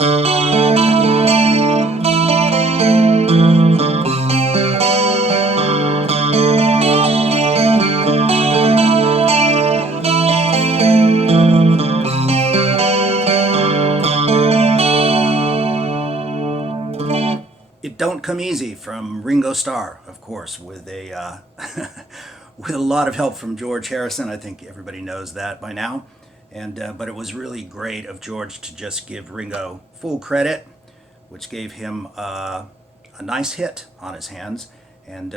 It Don't Come Easy from Ringo Starr, of course, with a with a lot of help from George Harrison. I think everybody knows that by now. And but it was really great of George to just give Ringo full credit, which gave him a nice hit on his hands, and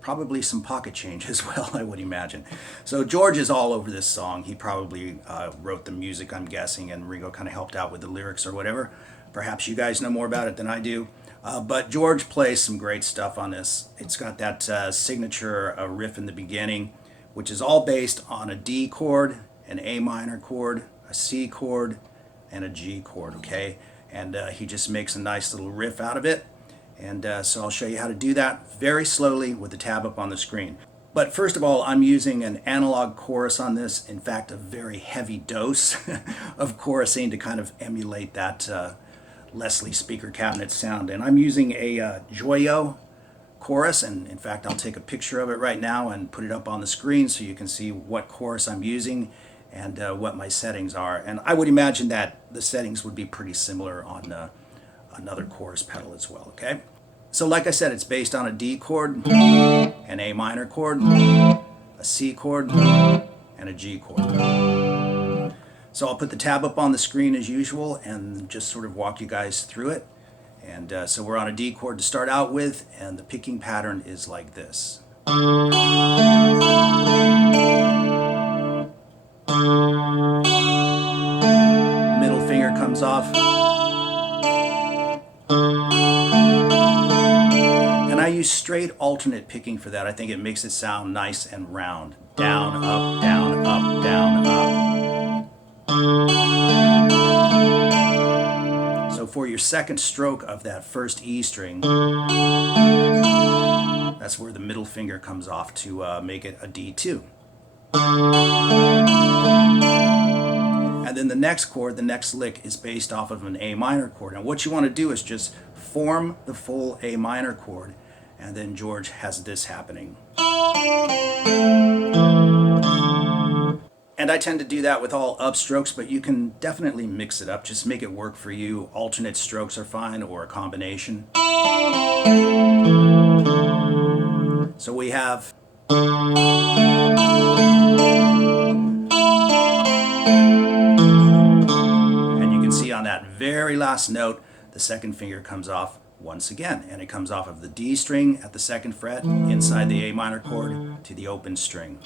probably some pocket change as well, I would imagine. So George is all over this song. He probably wrote the music, I'm guessing, and Ringo kind of helped out with the lyrics or whatever. Perhaps you guys know more about it than I do. But George plays some great stuff on this. It's got that signature riff in the beginning, which is all based on a D chord, an A minor chord, a C chord, and a G chord, okay? And he just makes a nice little riff out of it. And so I'll show you how to do that very slowly with the tab up on the screen. But first of all, I'm using an analog chorus on this. In fact, a very heavy dose of chorusing to kind of emulate that Leslie speaker cabinet sound. And I'm using a Joyo chorus, and in fact I'll take a picture of it right now and put it up on the screen so you can see what chorus I'm using and what my settings are. And I would imagine that the settings would be pretty similar on another chorus pedal as well, okay? So like I said, it's based on a D chord, an A minor chord, a C chord, and a G chord. So I'll put the tab up on the screen as usual and just sort of walk you guys through it. And so we're on a D chord to start out with, and the picking pattern is like this. Middle finger comes off. And I use straight alternate picking for that. I think it makes it sound nice and round. Down, up, down, up, down, up. So for your second stroke of that first E string, that's where the middle finger comes off to make it a D2. And then the next chord, the next lick, is based off of an A minor chord. And what you want to do is just form the full A minor chord, and then George has this happening. And I tend to do that with all upstrokes, but you can definitely mix it up. Just make it work for you. Alternate strokes are fine, or a combination. So we have... And you can see on that very last note, the second finger comes off once again, and it comes off of the D string at the second fret inside the A minor chord to the open string.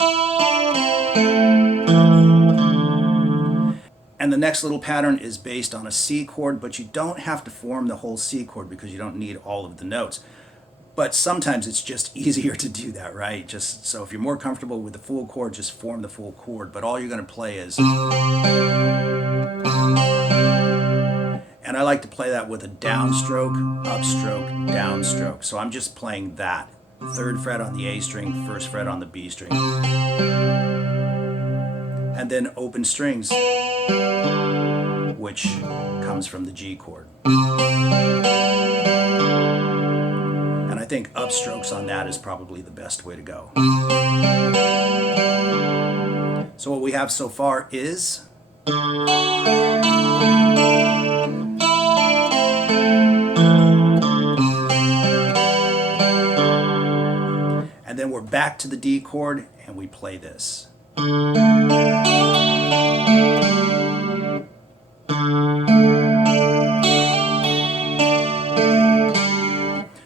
And the next little pattern is based on a C chord, but you don't have to form the whole C chord because you don't need all of the notes. But sometimes it's just easier to do that, right? Just so if you're more comfortable with the full chord, just form the full chord. But all you're going to play is... And I like to play that with a downstroke, upstroke, downstroke. So I'm just playing that. Third fret on the A string, first fret on the B string. And then open strings, which comes from the G chord. And I think upstrokes on that is probably the best way to go. So what we have so far is... And then we're back to the D chord, and we play this.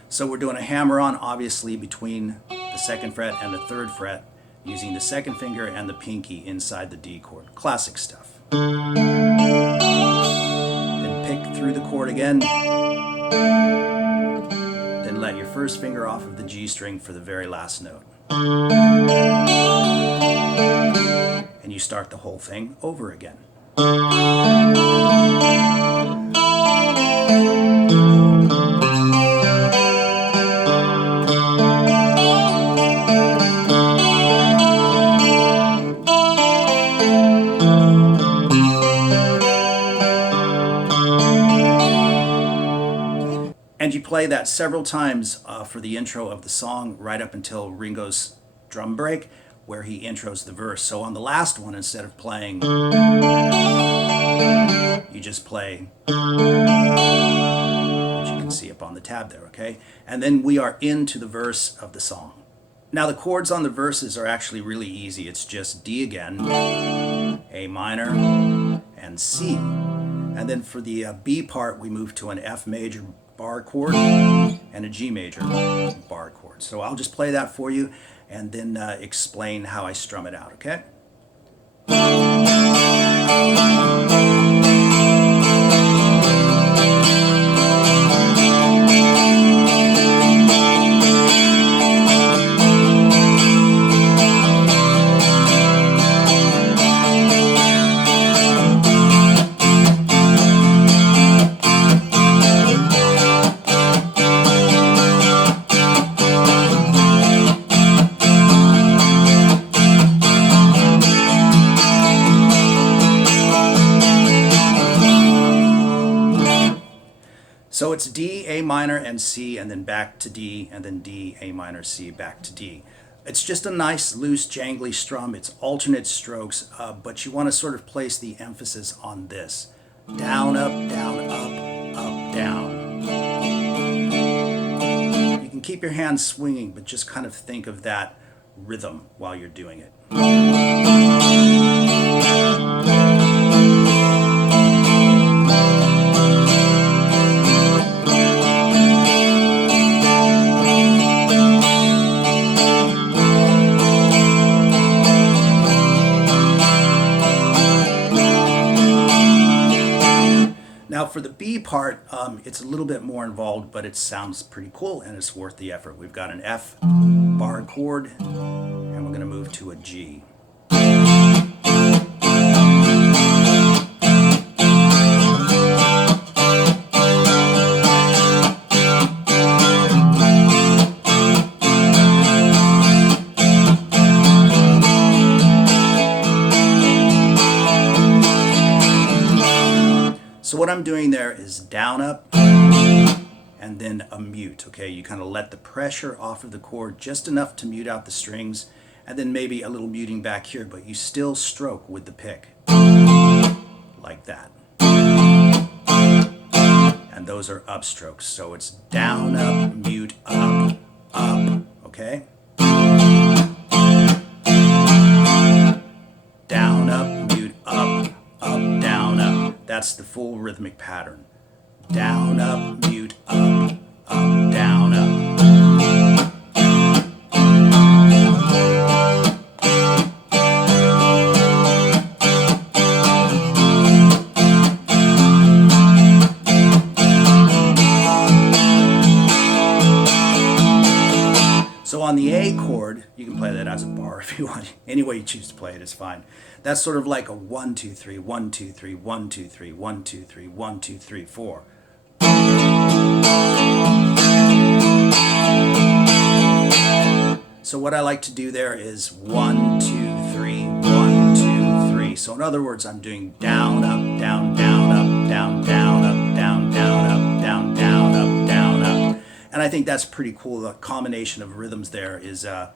So we're doing a hammer-on, obviously, between the second fret and the third fret, using the second finger and the pinky inside the D chord. Classic stuff. Then pick through the chord again. Then let your first finger off of the G string for the very last note. And you start the whole thing over again. play that several times for the intro of the song, right up until Ringo's drum break, where he intros the verse. So on the last one, instead of playing, you just play, which you can see up on the tab there, okay? And then we are into the verse of the song. Now the chords on the verses are actually really easy. It's just D again, A minor, and C. And then for the B part, we move to an F major bar chord and a G major bar chord. So I'll just play that for you and then explain how I strum it out, okay? So it's D, A minor, and C, and then back to D, and then D, A minor, C, back to D. It's just a nice, loose, jangly strum. It's alternate strokes, but you want to sort of place the emphasis on this. Down, up, down. You can keep your hands swinging, but just kind of think of that rhythm while you're doing it. Now for the B part, it's a little bit more involved, but it sounds pretty cool and it's worth the effort. We've got an F bar chord, and we're going to move to a G. So what I'm doing there is down, up, and then a mute, okay? You kind of let the pressure off of the chord just enough to mute out the strings, and then maybe a little muting back here, but you still stroke with the pick, like that. And those are upstrokes, so it's down, up, mute, up, okay? Down, up, mute, up, down, up. That's the full rhythmic pattern. Down, up, mute, up, down, up. So on the A chord, you can play that as a bar if you want. Any way you choose to play it is fine. That's sort of like a 1, 2, 3, 1, 2, 3, 1, 2, 3, 1, 2, 3, 1, 2, 3, 4. So what I like to do there is 1, 2, 3, 1, 2, 3. So in other words, I'm doing down, up, down, down, up, down, down, up, down, down, up, down, down, up, down, up. And I think that's pretty cool. The combination of rhythms there is a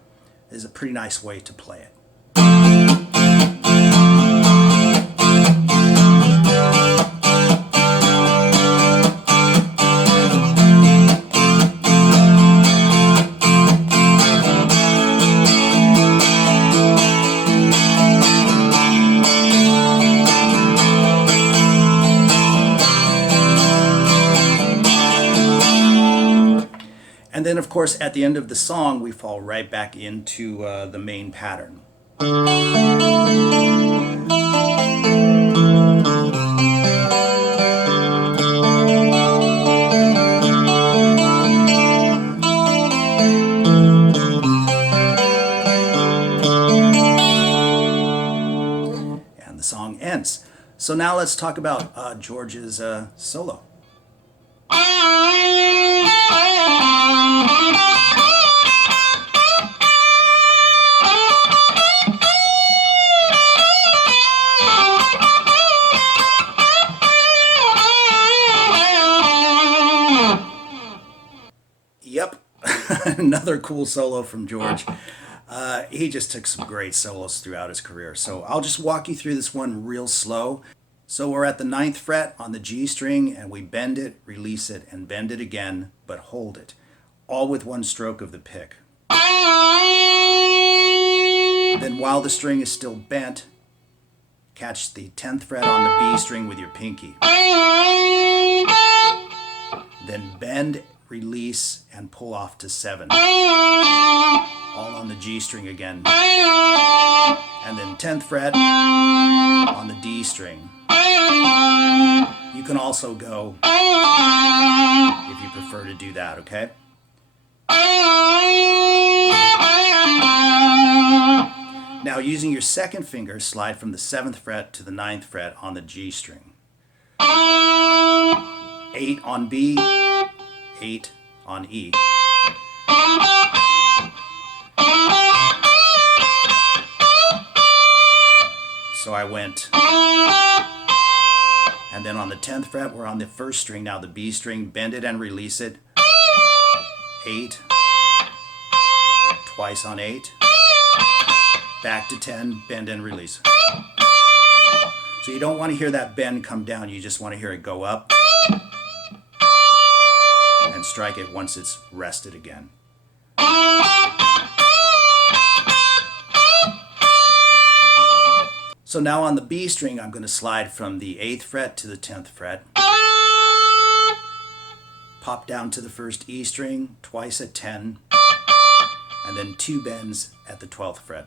pretty nice way to play it. And then, of course, at the end of the song, we fall right back into the main pattern. And the song ends. So now let's talk about George's solo. Another cool solo from George. He just took some great solos throughout his career. So I'll just walk you through this one real slow. So we're at the 9th fret on the G string, and we bend it, release it, and bend it again, but hold it, all with one stroke of the pick. Then while the string is still bent, catch the 10th fret on the B string with your pinky. Then bend, release, and pull off to 7. All on the G string again. And then 10th fret on the D string. You can also go if you prefer to do that, okay? Now, using your second finger, slide from the 7th fret to the 9th fret on the G string. 8 on B, 8 on E. So I went, and then on the 10th fret, we're on the 1st string, now the B string, bend it and release it. 8, twice on 8, back to 10, bend and release. So you don't want to hear that bend come down, you just want to hear it go up and strike it once it's rested again. So now on the B string, I'm going to slide from the 8th fret to the 10th fret. Pop down to the 1st E string, twice at 10, and then 2 bends at the 12th fret.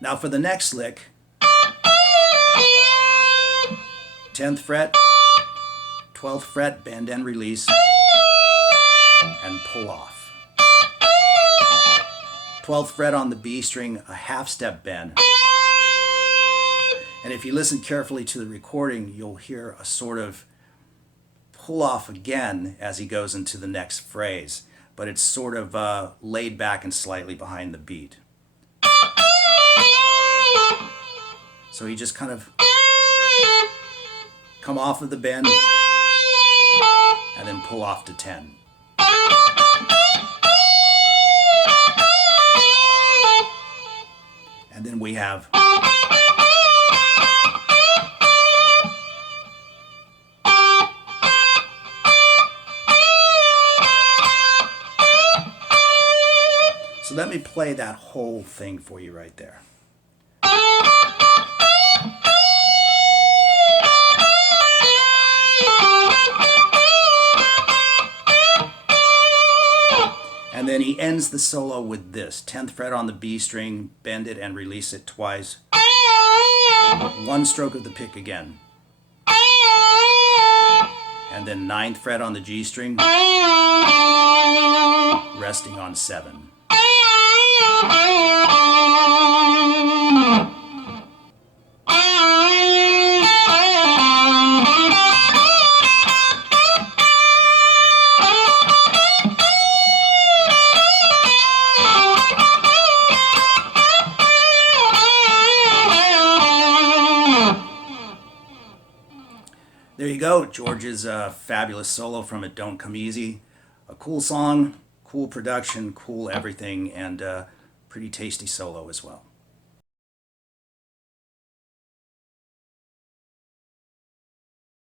Now for the next lick, 10th fret, 12th fret, bend and release, and pull off. 12th fret on the B string, a half step bend. And if you listen carefully to the recording, you'll hear a sort of pull off again as he goes into the next phrase, but it's sort of laid back and slightly behind the beat. So he just kind of come off of the bend and then pull off to 10. And then we have so let me play that whole thing for you right there. And then he ends the solo with this. 10th fret on the B string, bend it and release it twice. One stroke of the pick again. And then 9th fret on the G string, resting on 7. There you go, George's fabulous solo from It Don't Come Easy. A cool song, cool production, cool everything, and pretty tasty solo as well.